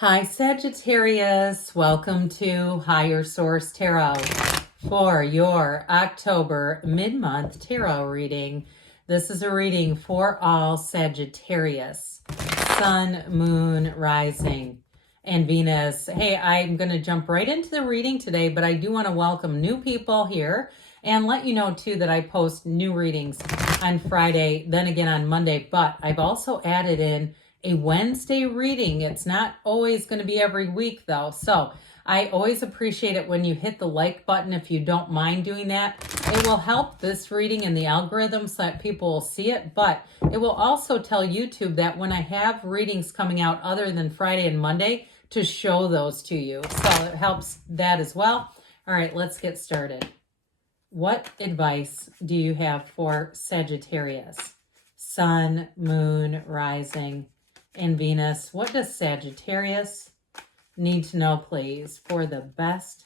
Hi, Sagittarius. Welcome to Higher Source Tarot for your October mid-month tarot reading. This is a reading for all Sagittarius, Sun, Moon, Rising, and Venus. Hey, I'm going to jump right into the reading today, but I do want to welcome new people here and let you know too that I post new readings on Friday, then again on Monday, but I've also added in a Wednesday reading. It's not always going to be every week though. So I always appreciate it when you hit the like button if you don't mind doing that. It will help this reading in the algorithm so that people will see it, but it will also tell YouTube that when I have readings coming out other than Friday and Monday to show those to you. So it helps that as well. All right, let's get started. What advice do you have for Sagittarius? Sun, Moon, Rising, and Venus. What does Sagittarius need to know, please, for the best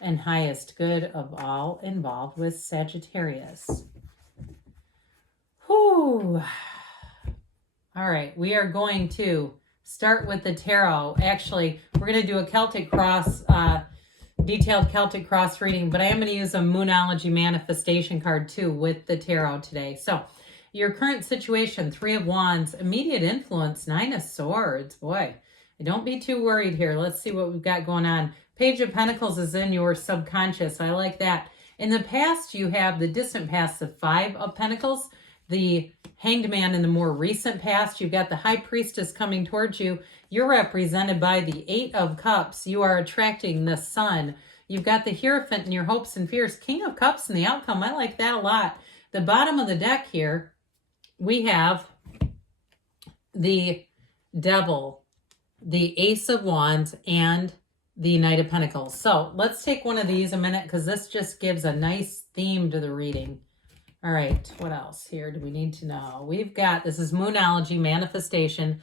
and highest good of all involved with Sagittarius? Whew. All right, we are going to start with the tarot. Actually, we're going to do a Celtic cross, detailed Celtic cross reading, but I am going to use a Moonology manifestation card too with the tarot today. So, your current situation, 3 of Wands, immediate influence, 9 of Swords. Boy, don't be too worried here. Let's see what we've got going on. Page of Pentacles is in your subconscious. I like that. In the past, you have the distant past, the 5 of Pentacles, the Hanged Man in the more recent past. You've got the High Priestess coming towards you. You're represented by the 8 of Cups. You are attracting the Sun. You've got the Hierophant in your hopes and fears. King of Cups in the outcome. I like that a lot. The bottom of the deck here, we have the Devil, the Ace of Wands, and the Knight of Pentacles. So let's take one of these a minute because this just gives a nice theme to the reading. All right, what else here do we need to know? We've got, this is Moonology manifestation.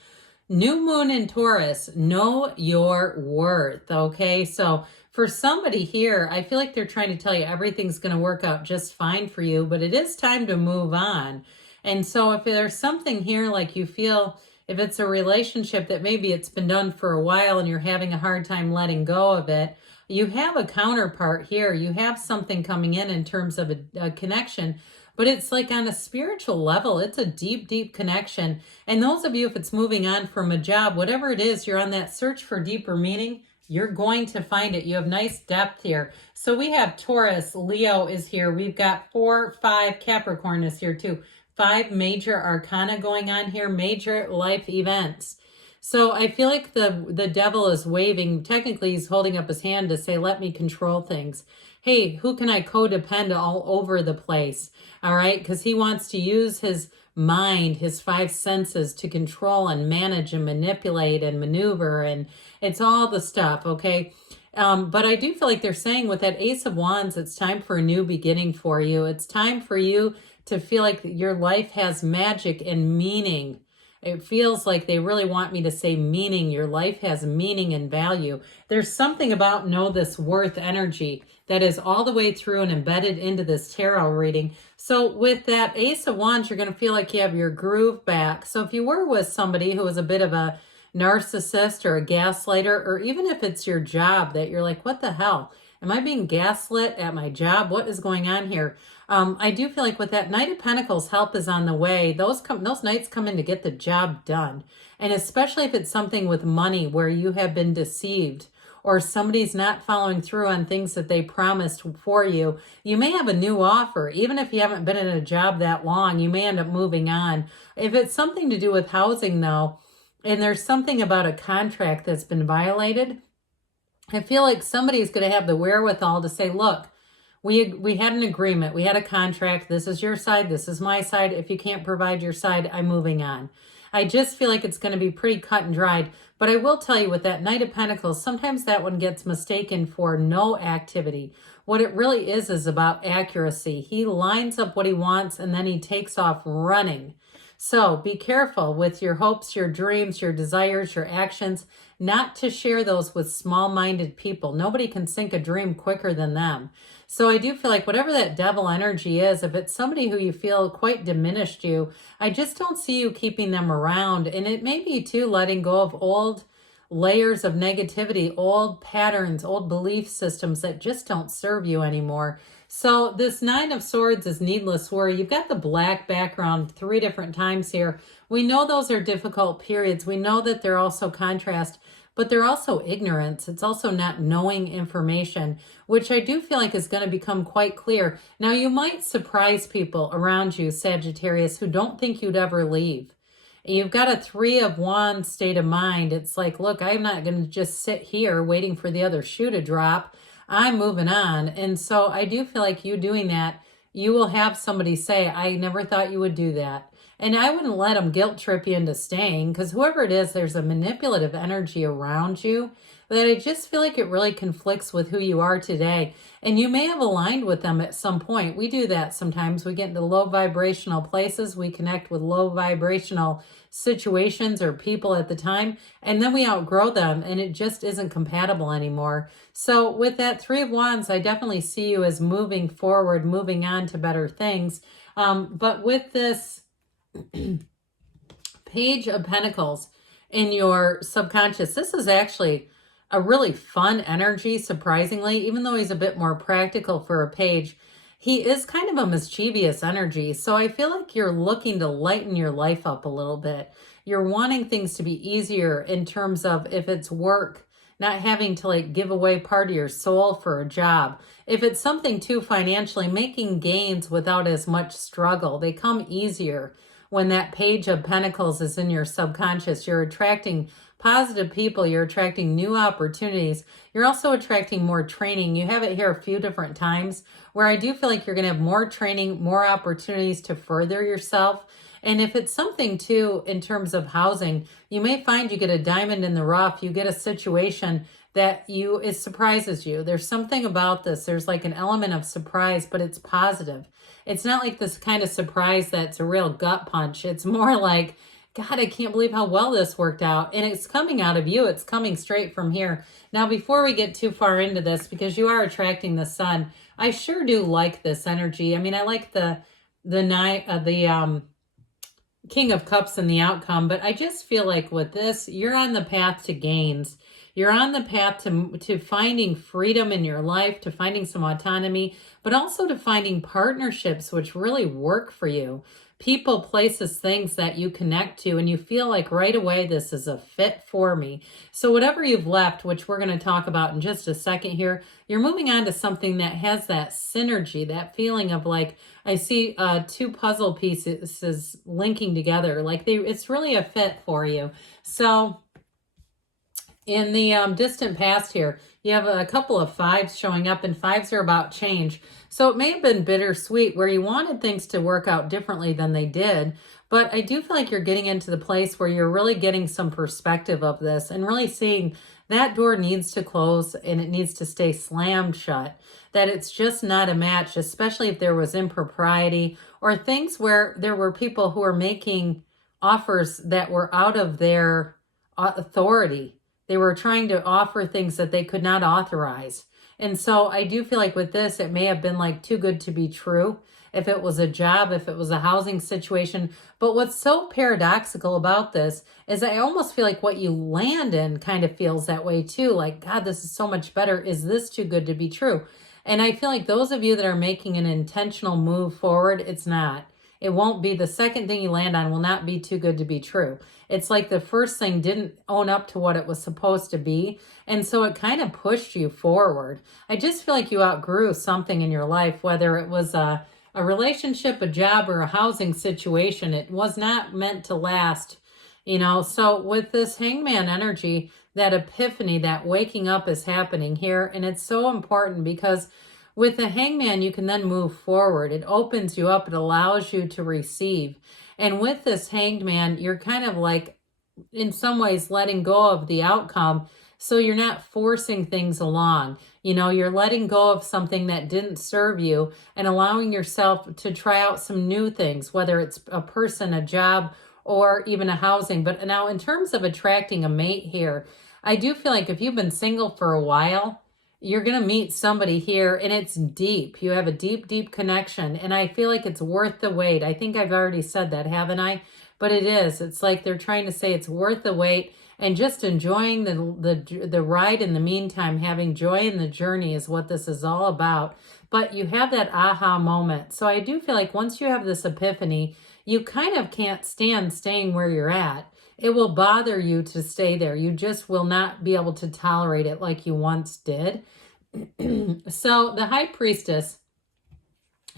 New moon in Taurus, know your worth, okay? So for somebody here, I feel like they're trying to tell you everything's going to work out just fine for you, but it is time to move on. And so if there's something here like you feel, if it's a relationship that maybe it's been done for a while and you're having a hard time letting go of it, you have a counterpart here. You have something coming in terms of a connection, but it's like on a spiritual level. It's a deep, deep connection. And those of you, if it's moving on from a job, whatever it is, you're on that search for deeper meaning, you're going to find it. You have nice depth here. So we have Taurus, Leo is here. We've got 4, 5, Capricorn is here too. 5 major arcana going on here, major life events. So I feel like the devil is waving. Technically, he's holding up his hand to say, let me control things. Hey, who can I codepend all over the place? All right, because he wants to use his mind, his 5 senses to control and manage and manipulate and maneuver. And it's all the stuff, okay? But I do feel like they're saying with that Ace of Wands, it's time for a new beginning for you. It's time for you to feel like your life has magic and meaning. It feels like they really want me to say meaning. Your life has meaning and value. There's something about know this worth energy that is all the way through and embedded into this tarot reading. So with that Ace of Wands, you're going to feel like you have your groove back. So if you were with somebody who was a bit of a narcissist or a gaslighter, or even if it's your job that you're like, what the hell? Am I being gaslit at my job? What is going on here? I do feel like with that Knight of Pentacles, help is on the way. Those knights come in to get the job done. And especially if it's something with money where you have been deceived or somebody's not following through on things that they promised for you, you may have a new offer. Even if you haven't been in a job that long, you may end up moving on. If it's something to do with housing though, and there's something about a contract that's been violated, I feel like somebody's going to have the wherewithal to say, look, we had an agreement. We had a contract. This is your side. This is my side. If you can't provide your side, I'm moving on. I just feel like it's going to be pretty cut and dried. But I will tell you with that Knight of Pentacles, sometimes that one gets mistaken for no activity. What it really is about accuracy. He lines up what he wants and then he takes off running. So be careful with your hopes, your dreams, your desires, your actions, not to share those with small-minded people. Nobody can sink a dream quicker than them. So I do feel like whatever that devil energy is, if it's somebody who you feel quite diminished you, I just don't see you keeping them around. And it may be too letting go of old layers of negativity, old patterns, old belief systems that just don't serve you anymore. So this Nine of Swords is needless worry. You've got the black background 3 different times here. We know those are difficult periods. We know that they're also contrast, but they're also ignorance. It's also not knowing information, which I do feel like is going to become quite clear. Now, you might surprise people around you, Sagittarius, who don't think you'd ever leave. You've got a 3 of Wands state of mind. It's like, look, I'm not going to just sit here waiting for the other shoe to drop. I'm moving on. And so I do feel like you doing that, you will have somebody say, I never thought you would do that. And I wouldn't let them guilt trip you into staying, because whoever it is, there's a manipulative energy around you that I just feel like it really conflicts with who you are today. And you may have aligned with them at some point. We do that sometimes. We get into low vibrational places. We connect with low vibrational situations or people at the time, and then we outgrow them and it just isn't compatible anymore. So with that 3 of Wands, I definitely see you as moving forward, moving on to better things. But with this Page of Pentacles in your subconscious, this is actually a really fun energy, surprisingly, even though he's a bit more practical for a page. He is kind of a mischievous energy. So I feel like you're looking to lighten your life up a little bit. You're wanting things to be easier in terms of, if it's work, not having to like give away part of your soul for a job. If it's something too financially, making gains without as much struggle. They come easier when that Page of Pentacles is in your subconscious. You're attracting positive people. You're attracting new opportunities. You're also attracting more training. You have it here a few different times where I do feel like you're going to have more training, more opportunities to further yourself. And if it's something too, in terms of housing, you may find you get a diamond in the rough. You get a situation that it surprises you. There's something about this. There's like an element of surprise, but it's positive. It's not like this kind of surprise that's a real gut punch. It's more like, God, I can't believe how well this worked out. And it's coming out of you. It's coming straight from here. Now, before we get too far into this, because you are attracting the sun, I sure do like this energy. I mean, I like the King of Cups and the outcome, but I just feel like with this, you're on the path to gains. You're on the path to finding freedom in your life, to finding some autonomy, but also to finding partnerships which really work for you. People, places, things that you connect to, and you feel like right away, this is a fit for me. So whatever you've left, which we're going to talk about in just a second here, you're moving on to something that has that synergy, that feeling of like, I see 2 puzzle pieces linking together. Like it's really a fit for you. So in the distant past here, you have a couple of 5s showing up, and 5s are about change. So it may have been bittersweet where you wanted things to work out differently than they did. But I do feel like you're getting into the place where you're really getting some perspective of this and really seeing that door needs to close and it needs to stay slammed shut. That it's just not a match, especially if there was impropriety or things where there were people who were making offers that were out of their authority. They were trying to offer things that they could not authorize. And so I do feel like with this, it may have been like too good to be true. If it was a job, if it was a housing situation. But what's so paradoxical about this is I almost feel like what you land in kind of feels that way too. Like, God, this is so much better. Is this too good to be true? And I feel like those of you that are making an intentional move forward, it's not. It won't be. The second thing you land on will not be too good to be true. It's like the first thing didn't own up to what it was supposed to be. And so it kind of pushed you forward. I just feel like you outgrew something in your life, whether it was a relationship, a job, or a housing situation. It was not meant to last, you know. So with this Hangman energy, that epiphany, that waking up is happening here. And it's so important because with the Hangman, you can then move forward. It opens you up. It allows you to receive. And with this Hanged Man, you're kind of like, in some ways, letting go of the outcome. So you're not forcing things along. You know, you're letting go of something that didn't serve you and allowing yourself to try out some new things, whether it's a person, a job, or even a housing. But now in terms of attracting a mate here, I do feel like if you've been single for a while, you're going to meet somebody here and it's deep. You have a deep, deep connection. And I feel like it's worth the wait. I think I've already said that, haven't I? But it is. It's like they're trying to say it's worth the wait. and just enjoying the ride in the meantime. Having joy in the journey is what this is all about. But you have that aha moment. So I do feel like once you have this epiphany, you kind of can't stand staying where you're at. It will bother you to stay there. You just will not be able to tolerate it like you once did. So the High Priestess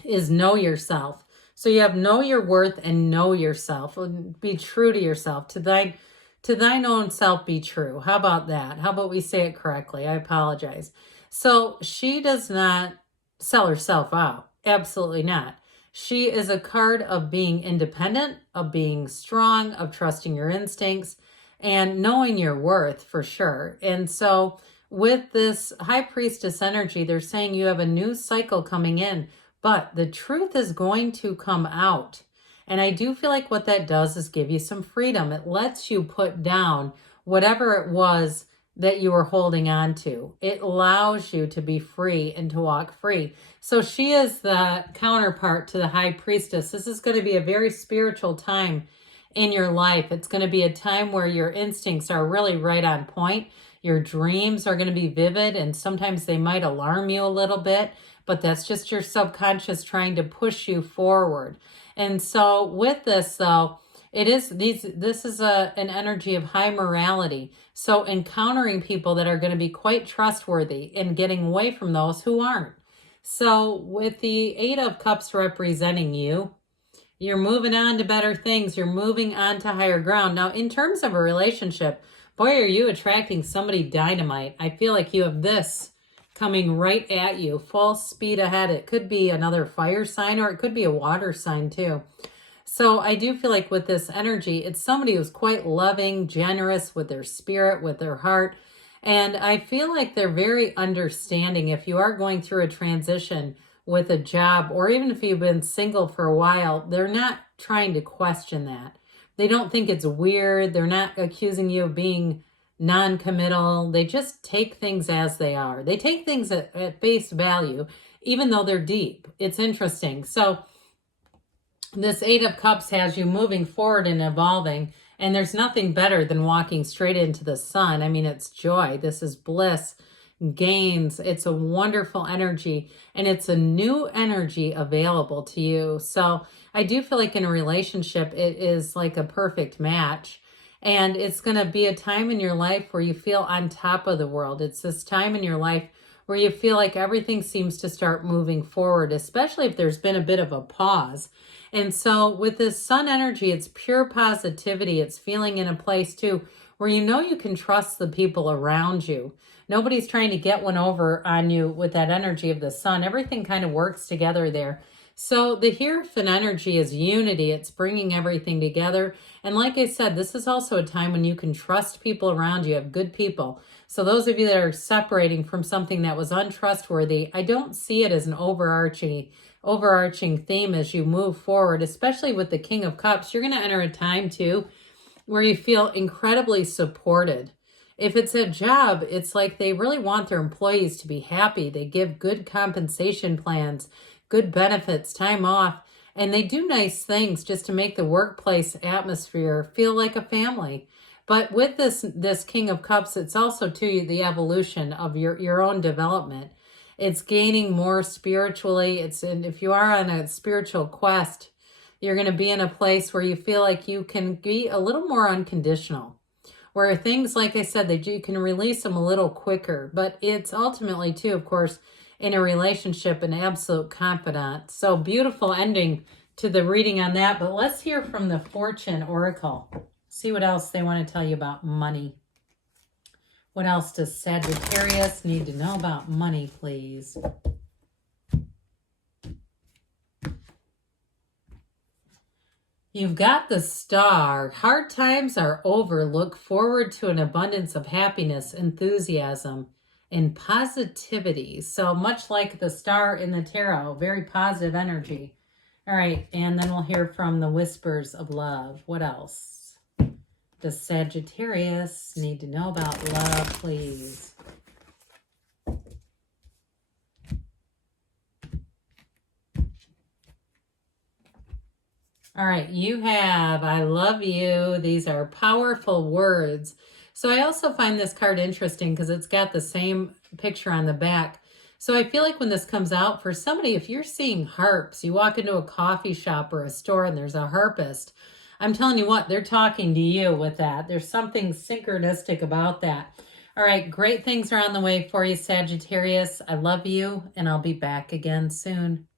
is know yourself. So you have know your worth and know yourself. Be true to yourself. To thine own self be true. How about that? How about we say it correctly? I apologize. So she does not sell herself out. Absolutely not. She is a card of being independent, of being strong, of trusting your instincts, and knowing your worth for sure. And so with this High Priestess energy, they're saying you have a new cycle coming in, but the truth is going to come out. And I do feel like what that does is give you some freedom. It lets you put down whatever it was that you were holding on to. It allows you to be free and to walk free. So she is the counterpart to the High Priestess. This is going to be a very spiritual time in your life. It's going to be a time where your instincts are really right on point. Your dreams are going to be vivid, and sometimes they might alarm you a little bit, but that's just your subconscious trying to push you forward. And so with this, though, this is an energy of high morality. So encountering people that are going to be quite trustworthy and getting away from those who aren't. So with the Eight of Cups representing you, you're moving on to better things. You're moving on to higher ground. Now, in terms of a relationship, boy, are you attracting somebody dynamite. I feel like you have this coming right at you, full speed ahead. It could be another fire sign, or it could be a water sign too. So I do feel like with this energy, it's somebody who's quite loving, generous with their spirit, with their heart. And I feel like they're very understanding. If you are going through a transition with a job, or even if you've been single for a while, they're not trying to question that. They don't think it's weird. They're not accusing you of being non-committal. They just take things as they are. They take things at face value, even though they're deep. It's interesting. So this Eight of Cups has you moving forward and evolving, and there's nothing better than walking straight into the sun. I mean, it's joy. This is bliss, gains. It's a wonderful energy, and it's a new energy available to you. So I do feel like in a relationship, it is like a perfect match. And it's going to be a time in your life where you feel on top of the world. It's this time in your life where you feel like everything seems to start moving forward, especially if there's been a bit of a pause. And so with this sun energy, it's pure positivity. It's feeling in a place too where you know you can trust the people around you. Nobody's trying to get one over on you with that energy of the sun. Everything kind of works together there. So the Hierophant energy is unity. It's bringing everything together. And like I said, this is also a time when you can trust people around you. You have good people. So those of you that are separating from something that was untrustworthy, I don't see it as an overarching theme as you move forward, especially with the King of Cups. You're going to enter a time too where you feel incredibly supported. If it's a job, it's like they really want their employees to be happy. They give good compensation plans, good benefits, time off, and they do nice things just to make the workplace atmosphere feel like a family. But with this King of Cups, it's also too the evolution of your own development. It's gaining more spiritually. If you are on a spiritual quest, you're going to be in a place where you feel like you can be a little more unconditional. Where things, like I said, you can release them a little quicker. But it's ultimately too, of course, in a relationship, an absolute confidant. So beautiful ending to the reading on that. But let's hear from the Fortune Oracle. See what else they want to tell you about money. What else does Sagittarius need to know about money, please? You've got the Star. Hard times are over. Look forward to an abundance of happiness, enthusiasm, and positivity. So much like the Star in the Tarot, very positive energy. All right, and then we'll hear from the Whispers of Love. What else does Sagittarius need to know about love, please? All right, you have, I love you. These are powerful words. So I also find this card interesting because it's got the same picture on the back. So I feel like when this comes out, for somebody, if you're seeing harps, you walk into a coffee shop or a store and there's a harpist, I'm telling you what, they're talking to you with that. There's something synchronistic about that. All right, great things are on the way for you, Sagittarius. I love you, and I'll be back again soon.